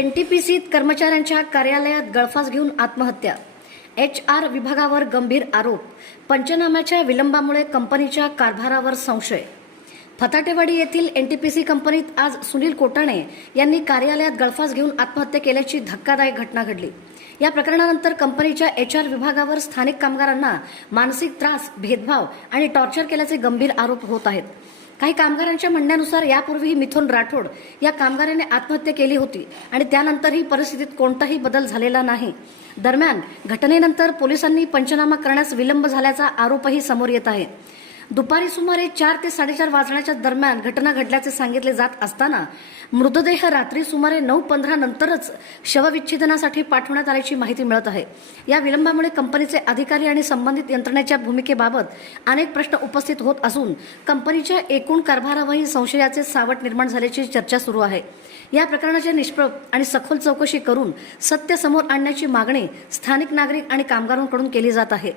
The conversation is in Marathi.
एनटीपीसीत कर्मचाऱ्यांच्या कार्यालयात गळफास घेऊन आत्महत्या. HR विभागावर गंभीर आरोप. पंचनाम्याच्या विलंबामुळे कंपनीच्या कारभारावर संशय. फताटेवाडी येथील एनटीपीसी कंपनीत आज सुनील कोटाणे यांनी कार्यालयात गळफास घेऊन आत्महत्या केल्याची धक्कादायक घटना घडली. या प्रकरणानंतर कंपनीच्या HR विभागावर स्थानिक कामगारांना मानसिक त्रास, भेदभाव आणि टॉर्चर केल्याचे गंभीर आरोप होत आहेत. काही कामगारांच्या म्हणण्यानुसार यापूर्वीही मिथुन राठोड या कामगाराने आत्महत्या केली होती आणि त्यानंतरही परिस्थितीत कोणताही बदल झालेला नाही. दरम्यान घटनेनंतर पोलिसांनी पंचनामा करण्यास विलंब झाल्याचा आरोपही समोर येत आहे. दुपारी सुमारे 4 ते 4:30 वाजण्याच्या दरम्यान घटना घडल्याचे सांगितले जात असताना मृतदेह रात्री सुमारे 9:15 नंतरच शवविच्छेदनासाठी पाठवण्यात आल्याची माहिती मिळत आहे. या विलंबामुळे कंपनीचे अधिकारी आणि संबंधित यंत्रणेच्या भूमिकेबाबत अनेक प्रश्न उपस्थित होत असून कंपनीच्या एकूण कारभारावरही संशयाचे सावट निर्माण झाल्याची चर्चा सुरू आहे. या प्रकरणाची निष्प्रभ आणि सखोल चौकशी करून सत्य समोर आणण्याची मागणी स्थानिक नागरिक आणि कामगारांकडून केली जात आहे.